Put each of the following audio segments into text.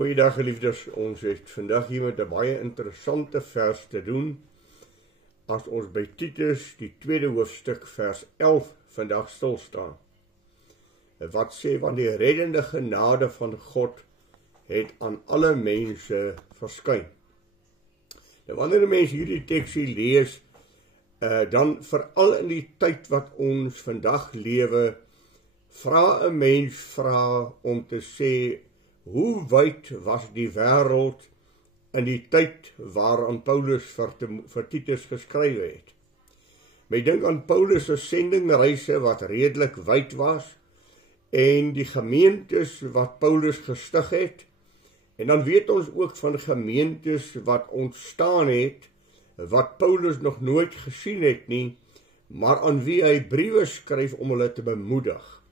Goeiedag geliefdes, ons het vandag hier met 'n baie interessante vers te doen. As ons by Titus, die tweede hoofstuk, vers 11 vandag stil staan. Wat sê, want die reddende genade van God het aan alle mense verskyn. Nou, wanneer 'n mens hierdie teksie lees, dan veral in die tyd wat ons vandag lewe, vra 'n mens om te sê, hoe wyd was die wêreld in die tyd waaraan Paulus vir Titus geskryf het? My dink aan Paulus se sendingreise wat redelik wyd was, en die gemeentes wat Paulus gestig het, en dan weet ons ook van gemeentes wat ontstaan het, wat Paulus nog nooit gesien het nie, maar aan wie hy briewe skryf om hulle te bemoedig.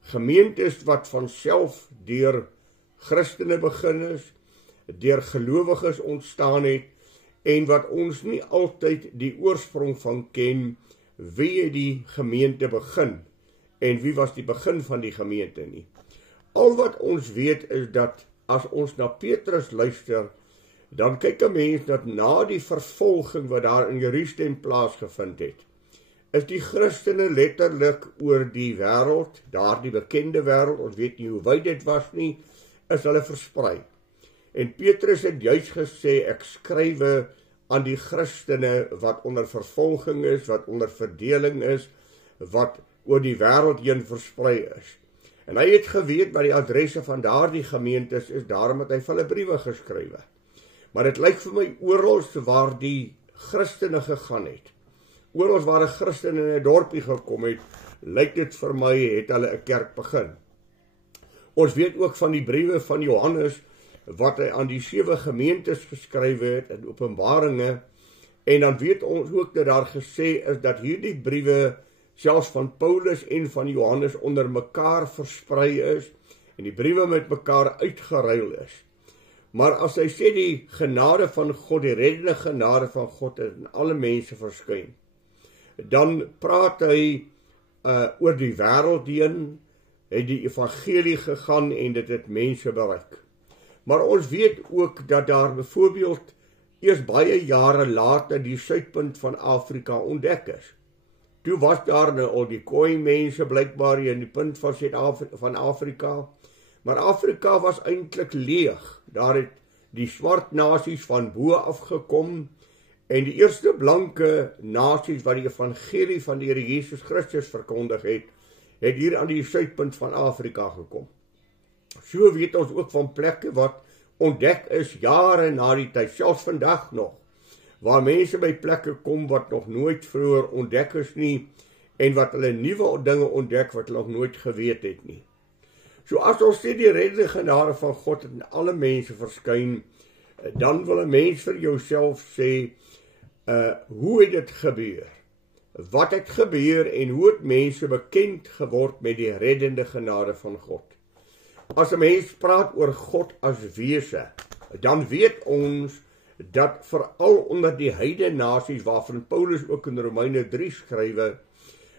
Gemeentes wat vanself deur Christene begin is, deur gelowiges ontstaan het, en wat ons nie altyd die oorsprong van ken, wie het die gemeente begin, en wie was die begin van die gemeente nie. Al wat ons weet is dat, as ons na Petrus luister, dan kyk 'n mens dat na die vervolging wat daar in Jerusalem plaasgevind het, is die Christene letterlik oor die wêreld, daar die bekende wêreld, ons weet nie hoe wyd dit was nie, is hulle versprei. En Petrus het juist gesê, ek skrywe aan die Christene wat onder vervolging is, wat onder verdeling is, wat oor die wêreld heen versprei is. En hy het geweet wat die adresse van daardie gemeentes is, daarom het hy vir hulle briewe geskrywe. Maar dit lyk vir my oral waar die Christene gegaan het, oral waar 'n Christen in 'n dorpie gekom het, lyk dit vir my het hulle 'n kerk begin. Ons weet ook van die briewe van Johannes, wat hy aan die 7 gemeentes geskryf het in Openbaringe, en dan weet ons ook dat daar gesê is dat hierdie briewe, selfs van Paulus en van Johannes, onder mekaar versprei is, en die briewe met mekaar uitgeruil is. Maar as hy sê die genade van God, die reddende genade van God, het in alle mense verskyn, dan praat hy oor die wêreld heen, het die evangelie gegaan en dit het mense bereik. Maar ons weet ook dat daar byvoorbeeld eers baie jare later die suidpunt van Afrika ontdek is. Toe was daar nou al die Khoi mense blykbaar in die punt van Afrika, maar Afrika was eintlik leeg. Daar het die swart nasies van bo afgekom, en die eerste blanke nasies wat die evangelie van die Here Jesus Christus verkondig het hier aan die suidpunt van Afrika gekom. So weet ons ook van plekke wat ontdek is jare na die tyd, selfs vandag nog, waar mense by plekke kom wat nog nooit vroeër ontdek is nie, en wat hulle nuwe dinge ontdek wat hulle nog nooit geweet het nie. So as ons sê die reddende genade van God het in alle mense verskyn, dan wil 'n mens vir jouself sê, hoe het dit gebeur? Wat het gebeur en hoe het mense bekend geword met die reddende genade van God? As 'n mens praat oor God as wese, dan weet ons dat veral onder die heidene nasies, waarvan Paulus ook in Romeine 3 skrywe,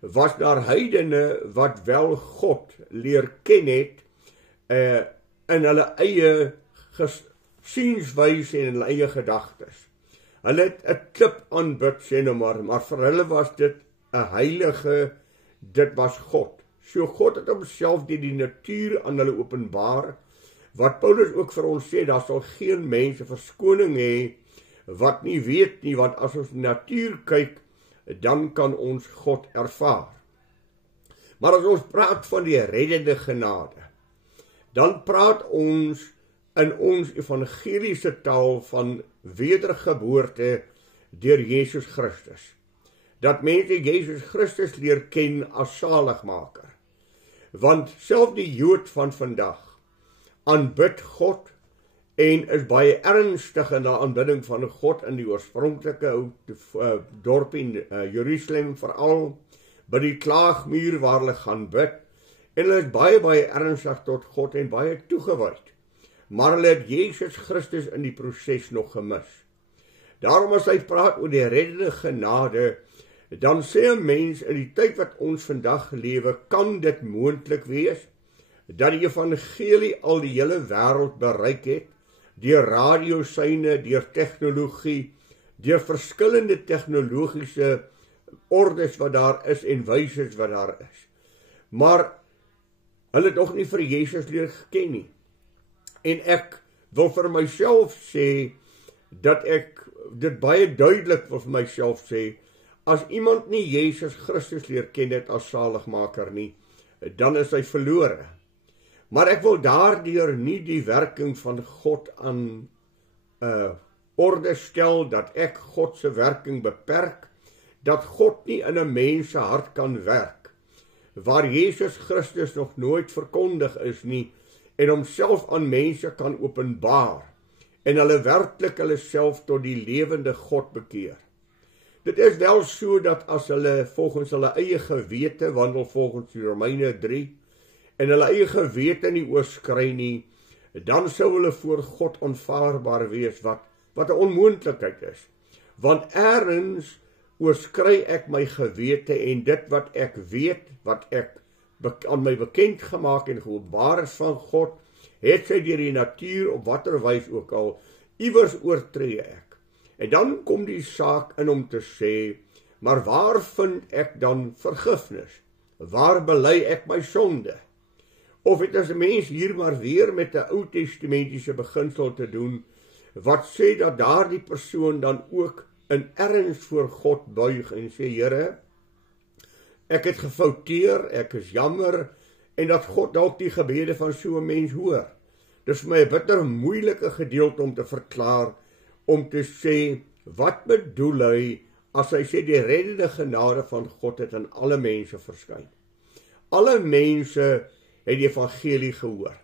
was daar heidene wat wel God leer ken het, in hulle eie sienswyse en in hulle eie gedagtes. Hulle het 'n klip aanbid, sê nou maar vir hulle was dit 'n heilige, dit was God. So God het homself deur die natuur aan hulle openbaar, wat Paulus ook vir ons sê, daar sal geen mense verskoning hê wat nie weet nie, want as ons natuur kyk, dan kan ons God ervaar. Maar as ons praat van die reddende genade, dan praat ons in ons evangeliese taal van wedergeboorte deur Jesus Christus. Dat mense Jesus Christus leer ken as saligmaker. Want self die Jood van vandag aanbid God en is baie ernstig in die aanbidding van God in die oorspronklike dorp in Jerusalem, veral by die klaagmuur waar hulle gaan bid, en hulle is baie ernstig tot God en baie toegewyd. Maar hulle het Jesus Christus in die proses nog gemis. Daarom as hy praat oor die reddende genade, dan sê 'n mens in die tyd wat ons vandag lewe, kan dit moontlik wees dat die evangelie al die hele wêreld bereik het, deur radiosyne, deur tegnologie, deur verskillende tegnologiese ordes wat daar is en wyses wat daar is. Maar hulle het nog nie vir Jesus leer geken nie. En ek wil vir myself sê, dat ek dit baie duidelik wil vir myself sê, as iemand nie Jesus Christus leer ken het as saligmaker nie, dan is hy verlore. Maar ek wil daardeur nie die werking van God aan orde stel, dat ek God se werking beperk, dat God nie in 'n mens se hart kan werk, waar Jesus Christus nog nooit verkondig is nie, en homself aan mense kan openbaar, en hulle werklik hulle self tot die lewende God bekeer. Dit is wel so dat as hulle volgens hulle eie gewete wandel volgens die Romeine 3, en hulle eie gewete nie oorskry nie, dan sou hulle voor God onvaarbaar wees, wat 'n onmoontlikheid is. Want eerens oorskry ek my gewete en dit wat ek weet, wat ek aan my bekend gemaak en geopenbaar is van God, het sy deur die natuur op watter wys ook al, iewers oortree ek. En dan kom die saak in om te sê, maar waar vind ek dan vergifnis? Waar bely ek my sonde? Of het as 'n mens hier maar weer met 'n Ou Testamentiese beginsel te doen, wat sê dat daardie persoon dan ook in erns voor God buig en sê, Here, ek het gefouteer, ek is jammer, en dat God dalk die gebede van so 'n mens hoor. Dis vir my 'n bitter moeilike gedeelte om te verklaar, om te sê, wat bedoel hy, as hy sê die reddende genade van God het aan alle mense verskyn. Alle mense het die evangelie gehoor.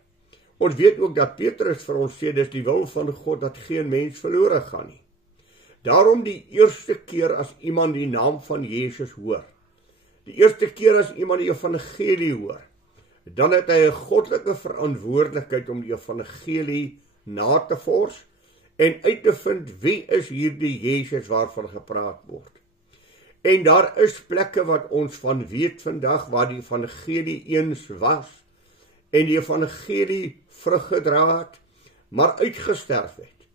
Ons weet ook dat Petrus vir ons sê, dis die wil van God dat geen mens verlore gaan nie. Daarom die eerste keer as iemand die naam van Jesus hoor, die eerste keer as iemand die evangelie hoor, dan het hy 'n goddelike verantwoordelikheid om die evangelie na te vors en uit te vind wie is hierdie Jesus waarvan gepraat word. En daar is plekke wat ons van weet vandag waar die evangelie eens was en die evangelie vrug gedra het, maar uitgesterf het.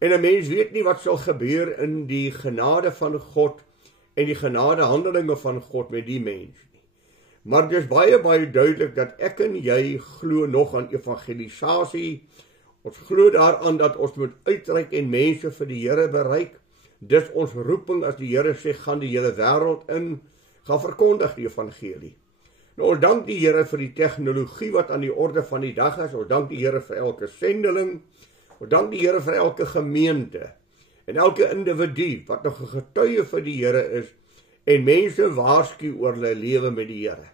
En 'n mens weet nie wat sal gebeur in die genade van God en die genadehandelinge van God met die mens nie. Maar dit is baie duidelik dat ek en jy glo nog aan evangelisasie. Ons glo daaraan dat ons moet uitreik en mense vir die Here bereik. Dis ons roeping as die Here sê, gaan die hele wêreld in, gaan verkondig die evangelie. Nou, ons dank die Here vir die tegnologie wat aan die orde van die dag is. Ons dank die Here vir elke sendeling. Ons dank die Here vir elke gemeente en elke individu wat nog 'n getuie vir die Here is en mense waarsku oor hulle lewe met die Here.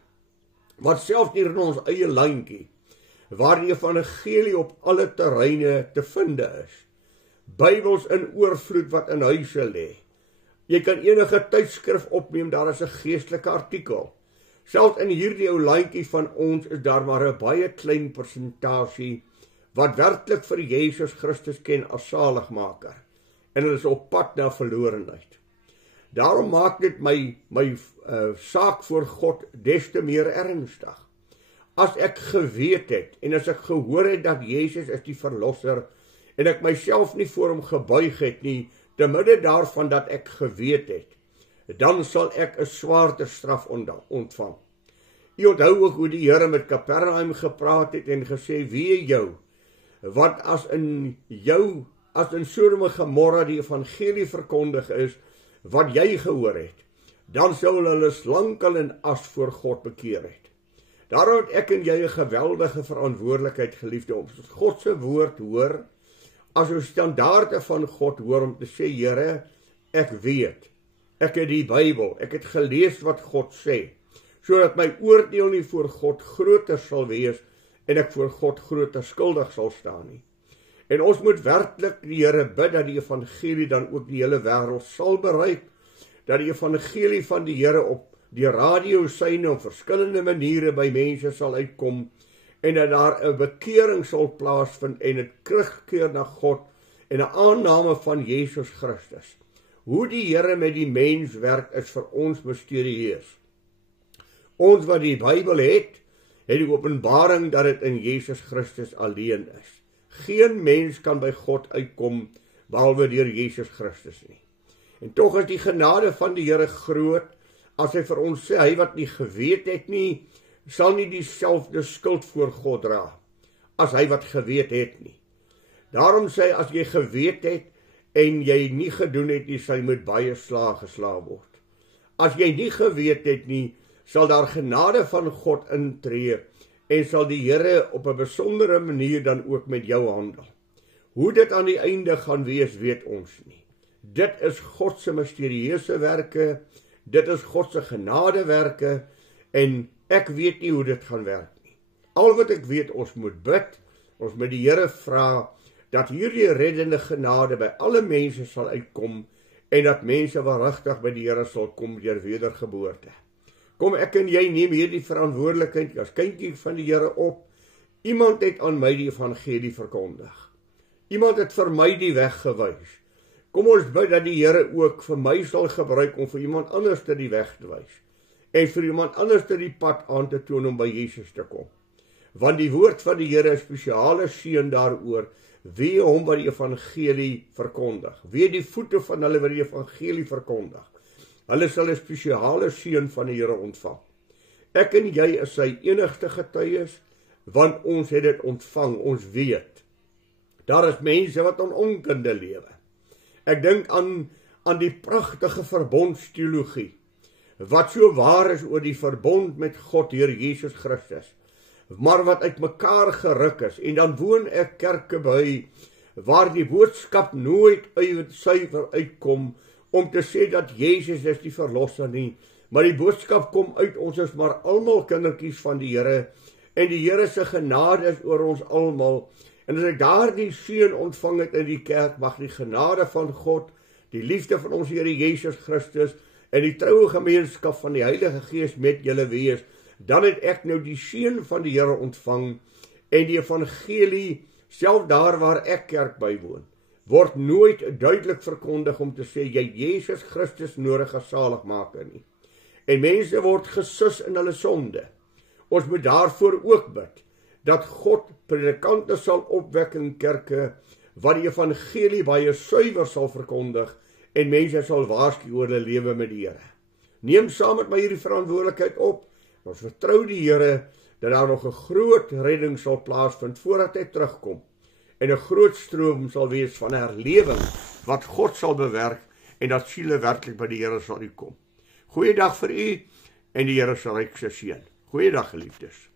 Wat selfs hier in ons eie landjie, waar die evangelie op alle terreine te vind is, Bybels in oorvloed wat in huise lê. Jy kan enige tydskrif opneem, daar is 'n geestelike artikel. Selfs in hierdie ou landjie van ons is daar maar 'n baie klein persentasie wat werklik vir Jesus Christus ken as saligmaker, en hulle is op pad na verlorenheid. Daarom maak dit my saak voor God des te meer ernstig. As ek geweet het, en as ek gehoor het dat Jesus is die verlosser, en ek myself nie voor hom gebuig het nie, te midde daarvan dat ek geweet het, dan sal ek 'n swaarder straf ontvang. U onthou ook hoe die Here met Kapernaum gepraat het en gesê, wee jou, wat as in Sodom en Gomorra die evangelie verkondig is, wat jy gehoor het, dan sou hulle slankal en as voor God bekeer het. Daarom het ek en jy 'n geweldige verantwoordelikheid, geliefde, om God se woord hoor, as ons standaarde van God hoor, om te sê, Here, ek weet, ek het die Bybel, ek het gelees wat God sê, sodat my oordeel nie voor God groter sal wees, en ek voor God groter skuldig sal staan nie. En ons moet werklik die Here bid, dat die evangelie dan ook die hele wêreld sal bereik, dat die evangelie van die Here op die radiosyne op verskillende maniere by mense sal uitkom, en dat daar 'n bekering sal plaasvind, en 'n terugkeer na God, en 'n aanname van Jesus Christus. Hoe die Here met die mens werk is vir ons misterieus. Ons wat die Bybel het, het die openbaring dat dit in Jesus Christus alleen is. Geen mens kan by God uitkom behalwe deur Jesus Christus nie. En tog is die genade van die Here groot, as hy vir ons sê, hy wat nie geweet het nie, sal nie dieselfde skuld voor God dra, as hy wat geweet het nie. Daarom sê hy, as jy geweet het, en jy nie gedoen het nie, sal jy met baie slae geslaan word. As jy nie geweet het nie, sal daar genade van God intree, en sal die Here op 'n besondere manier dan ook met jou handel. Hoe dit aan die einde gaan wees, weet ons nie. Dit is God se misterieuse werke, dit is God se genadewerke, en ek weet nie hoe dit gaan werk nie. Al wat ek weet, ons moet bid, ons moet die Here vra, dat hierdie reddende genade by alle mense sal uitkom, en dat mense waaragtig by die Here sal kom deur wedergeboorte. Kom, ek en jy neem hierdie verantwoordelikheid as kindjie van die Here op. Iemand het aan my die evangelie verkondig. Iemand het vir my die weg gewys. Kom ons bid dat die Here ook vir my sal gebruik om vir iemand anders die weg te wys. En vir iemand anders die pad aan te toon om by Jesus te kom. Want die woord van die Here is spesiale seën daaroor, wie hom wat die evangelie verkondig. Wie die voete van hulle wat die evangelie verkondig. Hulle sal 'n spesiale seën van die Here ontvang. Ek en jy is sy enigste getuies, want ons het dit ontvang, ons weet. Daar is mense wat in onkunde lewe. Ek dink aan die pragtige verbondsteologie, wat so waar is oor die verbond met God deur Jesus Christus, maar wat uitmekaar geruk is, en dan woon ek kerke by, waar die boodskap nooit suiwer uitkom, om te sê dat Jezus is die verlosser nie, maar die boodskap kom uit, ons is maar almal kindertjies van die Here, en die Here se genade is oor ons almal, en as ek daar die seën ontvang het in die kerk, mag die genade van God, die liefde van ons Here Jesus Christus, en die troue gemeenskap van die Heilige Gees met julle wees, dan het ek nou die seën van die Here ontvang, en die evangelie, self daar waar ek kerk bywoon, word nooit duidelik verkondig om te sê, jy Jesus Christus nodig as saligmaker nie. En mense word gesus in hulle sonde. Ons moet daarvoor ook bid, dat God predikante sal opwek in kerke, wat die evangelie baie suiwer sal verkondig, en mense sal waarsku oor hulle lewe met die Here. Neem saam met my hierdie verantwoordelikheid op, ons vertrou die Here, dat daar nog 'n groot redding sal plaasvind, voordat hy terugkom, en 'n groot stroom sal wees van herlewing, wat God sal bewerk, en dat siele werklik by die Here sal kom. Goeiedag vir u, en die Here sal ryk seën. Goeiedag geliefdes.